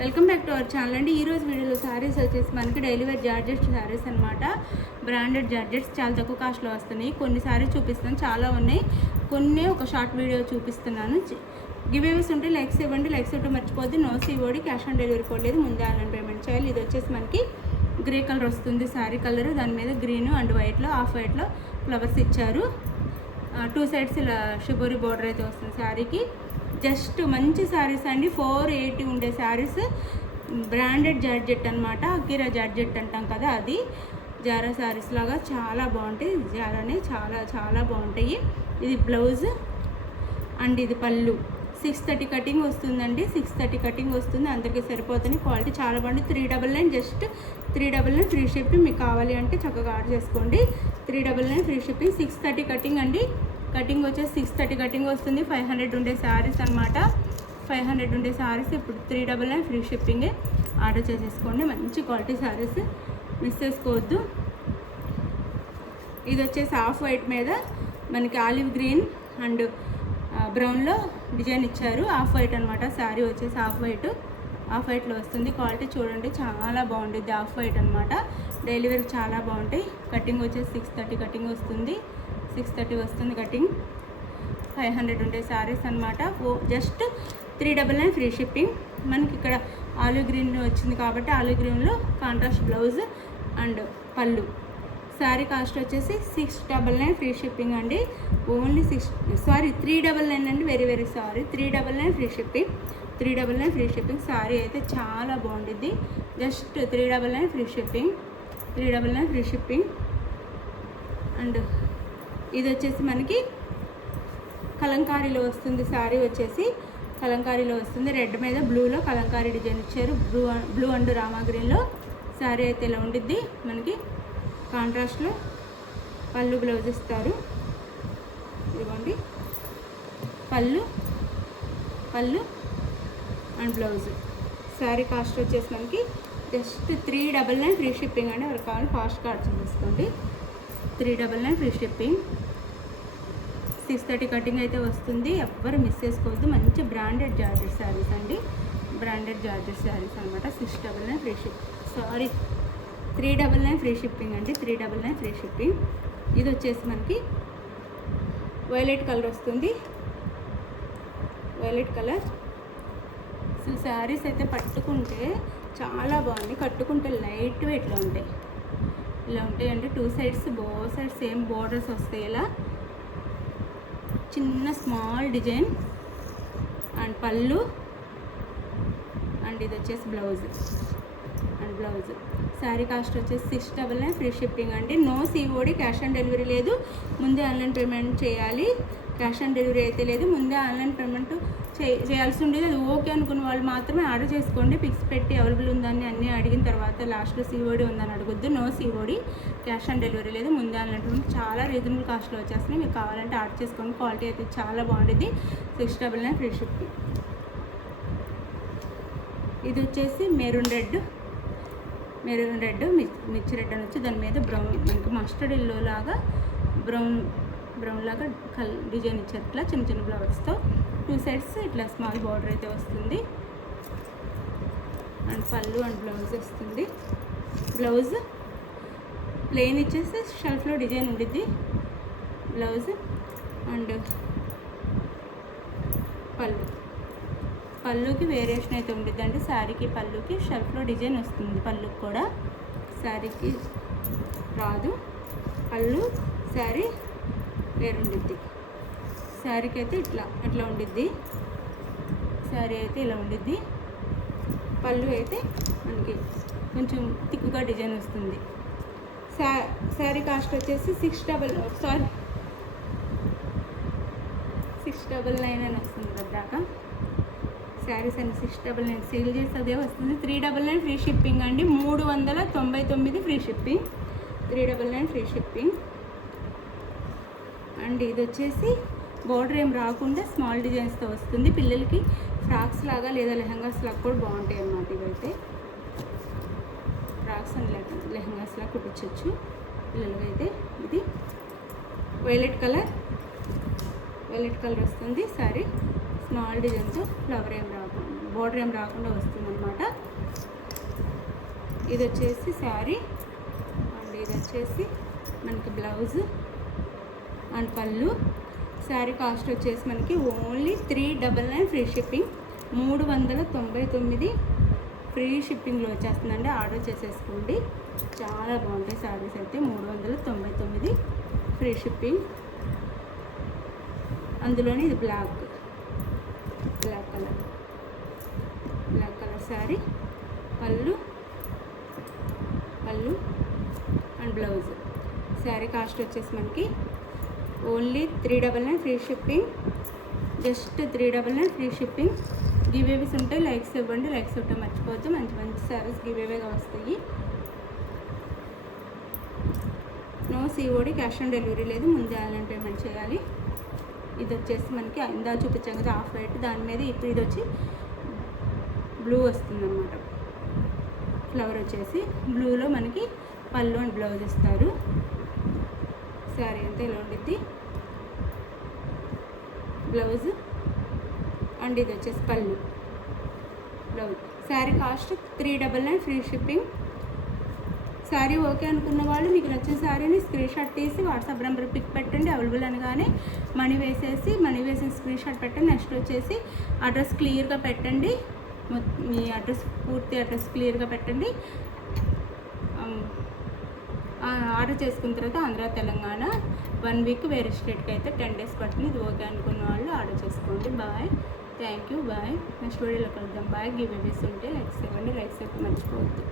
Welcome back to our channel అండి. ఈరోజు వీడియోలో శారీస్ వచ్చేసి మనకి డైలీ వేర్ జార్జెట్ శారీస్ అనమాట. బ్రాండెడ్ జార్జెట్స్ చాలా తక్కువ కాస్ట్లో వస్తున్నాయి. కొన్ని శారీస్ చూపిస్తాను, చాలా ఉన్నాయి. కొన్ని ఒక షార్ట్ వీడియో చూపిస్తున్నాను. గివేవేస్ ఉంటే లైక్స్ ఇవ్వండి, లైక్స్ ఇవ్వడం మర్చిపోద్ది. No COD, cash on delivery కూడా లేదు, ముందే ఆన్లైన్ పేమెంట్ చేయాలి. ఇది వచ్చేసి మనకి గ్రే కలర్ వస్తుంది శారీ కలర్. దాని మీద గ్రీన్ అండ్ వైట్లో, ఆఫ్ వైట్లో ఫ్లవర్స్ ఇచ్చారు. 2 సైడ్స్ ఇలా షిబోరి బోర్డర్ అయితే వస్తుంది శారీకి. జస్ట్ మంచి శారీస్ అండి, 480 ఉండే శారీస్. బ్రాండెడ్ జార్జెట్ అనమాట, అకిరా జార్జెట్ అంటాం కదా, అది జారా శారీస్ లాగా చాలా బాగుంటాయి. జారానే చాలా చాలా బాగుంటాయి. ఇది బ్లౌజ్ అండ్ ఇది పళ్ళు. 630 కటింగ్ వస్తుందండి, 630 కటింగ్ వస్తుంది. అందరికీ సరిపోతుంది. క్వాలిటీ చాలా బాగుంది. 399, జస్ట్ 399 ఫ్రీ షిప్పింగ్. మీకు కావాలి అంటే చక్కగా ఆర్డర్ చేసుకోండి. 399 ఫ్రీ షిప్పింగ్. 630 కటింగ్ అండి. కటింగ్ వచ్చేసి 630 కటింగ్ వస్తుంది. 500 ఉండే శారీస్ అనమాట. 500 ఉండే శారీస్ ఇప్పుడు 399 ఫ్రీ షిప్పింగే. ఆర్డర్ చేసేసుకోండి. మంచి క్వాలిటీ శారీస్, మిస్ చేసుకోవద్దు. ఇది వచ్చేసి ఆఫ్ వైట్ మీద మనకి ఆలివ్ గ్రీన్ అండ్ బ్రౌన్లో డిజైన్ ఇచ్చారు. ఆఫ్ వైట్ అనమాట. శారీ వచ్చేసి ఆఫ్ వైట్లో వస్తుంది. క్వాలిటీ చూడండి, చాలా బాగుంటుంది. ఆఫ్ వైట్ అనమాట. డైలీ వేర్ చాలా బాగుంటాయి. కటింగ్ వచ్చేసి 630 కటింగ్ వస్తుంది. 630 వస్తుంది కటింగ్. 500 ఉండే శారీస్ అనమాట. Just 399 free shipping. మనకి ఇక్కడ ఆలివ్ గ్రీన్ వచ్చింది కాబట్టి ఆలివ్ గ్రీన్లో కాంట్రాస్ట్ బ్లౌజ్ అండ్ పళ్ళు. శారీ కాస్ట్ వచ్చేసి 699 ఫ్రీ షిప్పింగ్ అండి. ఓన్లీ 399 అండి. Very sorry, 399 free shipping. 399 free shipping. Sari అయితే చాలా బాగుంటుంది. Just 399 free shipping. 399 free shipping. And ఇది వచ్చేసి మనకి కలంకారీలో వస్తుంది. శారీ వచ్చేసి కలంకారీలో వస్తుంది. రెడ్ మీద బ్లూలో కలంకారీ డిజైన్ ఇచ్చారు. బ్లూ అండ్ రామా గ్రీన్లో శారీ అయితే ఇలా ఉండిద్ది. మనకి కాంట్రాస్ట్లో పళ్ళు బ్లౌజ్ ఇస్తారు. ఇదిగోండి పళ్ళు అండ్ బ్లౌజ్. శారీ కాస్ట్ వచ్చేసి మనకి జస్ట్ 399 ఫ్రీ షిప్పింగ్ అండి. ఎవరికి కావాలి ఫాస్ట్ కార్డ్స్ తీసుకోండి. 399 ఫ్రీ షిప్పింగ్. 630 కటింగ్ అయితే వస్తుంది. ఎవ్వరు మిస్ చేసుకోవద్దు. మంచి బ్రాండెడ్ జార్జెట్ శారీస్ అండి. బ్రాండెడ్ జార్జెట్ శారీస్ అనమాట. 699 ఫ్రీ షిప్పింగ్. 399 ఫ్రీ షిప్పింగ్ అండి. 399 ఫ్రీ షిప్పింగ్. ఇది వచ్చేసి మనకి వైలెట్ కలర్ వస్తుంది. Violet colour. అసలు శారీస్ అయితే పట్టుకుంటే చాలా బాగుంది. కట్టుకుంటే లైట్ వెయిట్లో ఉంటాయి. ఇలా ఉంటాయండి. 2 sides, both sides same borders వస్తాయి. ఇలా చిన్న స్మాల్ డిజైన్ అండ్ పళ్ళు అండ్ ఇది వచ్చేసి బ్లౌజ్. శారీ కాస్ట్ వచ్చేసి 699 ఫ్రీ షిప్పింగ్ అండి. No COD, cash on delivery లేదు, ముందే ఆన్లైన్ పేమెంట్ చేయాలి. క్యాష్ ఆన్ డెలివరీ అయితే లేదు, ముందే ఆన్లైన్ పేమెంట్ చేయాల్సి ఉండేది. అది ఓకే అనుకున్న వాళ్ళు మాత్రమే ఆర్డర్ చేసుకోండి. పిక్స్ పెట్టి అవైలబుల్ ఉందని అన్నీ అడిగిన తర్వాత లాస్ట్లో COD ఉందని అడగొద్దు. No COD, cash on delivery లేదు, ముందే ఆన్లైన్ పేమెంట్. చాలా రీజనబుల్ కాస్ట్లో వచ్చేస్తున్నాయి. మీకు కావాలంటే ఆర్డర్ చేసుకోండి. క్వాలిటీ అయితే చాలా బాగుంటుంది. 699 ఫ్రీ షిప్పింగ్. ఇది వచ్చేసి మెరూన్ రెడ్ మిర్చి రెడ్ అని వచ్చి దాని మీద బ్రౌన్, మనకి మస్టర్డ్ ఎల్లో లాగా బ్రౌన్ లాగా డిజైన్ ఇచ్చారు. ఇట్లా చిన్న చిన్న ఫ్లవర్స్తో 2 సైడ్స్ ఇట్లా స్మాల్ బార్డర్ అయితే వస్తుంది. అండ్ పళ్ళు అండ్ బ్లౌజ్ వస్తుంది. బ్లౌజ్ ప్లెయిన్ ఇచ్చేసి షెల్ఫ్లో డిజైన్ ఉండిద్ది. బ్లౌజ్ అండ్ పళ్ళుకి వేరియేషన్ అయితే ఉండిద్దండి. శారీకి పళ్ళుకి షెల్ఫ్లో డిజైన్ వస్తుంది. పళ్ళుకి కూడా శారీకి రాదు. పళ్ళు శారీ వేరుండిద్ది. శారీకి అయితే ఇట్లా ఉండిద్ది. శారీ అయితే ఇలా ఉండిద్ది. పళ్ళు అయితే మనకి కొంచెం థిక్గా డిజైన్ వస్తుంది. శారీ కాస్ట్ వచ్చేసి 699 అని వస్తుంది దాకా. శారీస్ అన్ని 699 సేల్ చేసి అదే వస్తుంది. 399 ఫ్రీ షిప్పింగ్ అండి. 399 free shipping. 399 free shipping. And ఇది వచ్చేసి బోర్డర్ ఏం రాకుండా స్మాల్ డిజైన్స్తో వస్తుంది. పిల్లలకి ఫ్రాక్స్ లాగా లేదా లెహంగాస్ లాగా కూడా బాగుంటాయి అన్నమాట. ఇవైతే ఫ్రాక్స్ అండ్ లెహంగాస్ లాగా కుట్టించవచ్చు పిల్లలకి అయితే. ఇది వైలెట్ కలర్ వస్తుంది. శారీ స్మాల్ డిజైన్తో ఫ్లవర్ ఏం బోర్డర్ ఏం రాకుండా వస్తుందన్నమాట. ఇది వచ్చేసి శారీ అండ్ ఇది వచ్చేసి మనకి బ్లౌజ్ అండ్ పళ్ళు. శారీ కాస్ట్ వచ్చేసి మనకి ఓన్లీ 399 ఫ్రీ షిప్పింగ్, 399 ఫ్రీ షిప్పింగ్లో వచ్చేస్తుందండి. ఆర్డర్ చేసేసుకోండి. చాలా బాగుంటాయి శారీస్ అయితే. 399 ఫ్రీ షిప్పింగ్. అందులోనే ఇది బ్లాక్ కలర్ శారీ, పళ్ళు అండ్ బ్లౌజ్. శారీ కాస్ట్ వచ్చేసి మనకి only 399 free shipping, just 399 free shipping. Giveaways ఉంటాయి, లైక్స్ ఇవ్వండి. లైక్స్ ఇవ్వటం మర్చిపోవద్దు. మంచి మంచి శారీస్ గివేవేగా వస్తాయి. No COD, cash on delivery లేదు. ముందే ఆన్లైన్ పేమెంట్ చేయాలి. ఇది వచ్చేసి మనకి ఇందా చూపించాం కదా ఆఫ్ వైట్, దాని మీద ఇప్పుడు ఇది వచ్చి బ్లూ వస్తుందన్నమాట. ఫ్లవర్ వచ్చేసి బ్లూలో మనకి పళ్ళు అండ్ బ్లౌజ్ ఇస్తారు. శారీ అంతా ఇలా ఉండిద్ది, బ్లౌజ్ అండ్ ఇది వచ్చేసి పళ్ళు, blouse. Sari cost 399 free shipping. Sari okay అనుకున్న వాళ్ళు మీకు నచ్చిన శారీని స్క్రీన్ షాట్ తీసి వాట్సాప్ నెంబర్ పిక్ పెట్టండి. అవైలబుల్ అనగానే మనీ వేసిన స్క్రీన్ షాట్ పెట్టండి. నెక్స్ట్ వచ్చేసి అడ్రస్ క్లియర్గా పెట్టండి. మీ అడ్రస్ పూర్తి అడ్రస్ క్లియర్గా పెట్టండి. ఆర్డర్ చేసుకున్న తర్వాత ఆంధ్ర తెలంగాణ 1 వీక్, వేరే స్టేట్కి అయితే 10 డేస్ పడుతుంది. ఇది ఓకే అనుకున్న వాళ్ళు ఆర్డర్ చేసుకోండి. Bye, thank you, bye. Next వీడియోలో కలుద్దాం. బాయ్. గివ్ అవేస్ ఉంటే లైక్స్ ఇవ్వండి. లైక్స్ అయితే మర్చిపోవద్దు.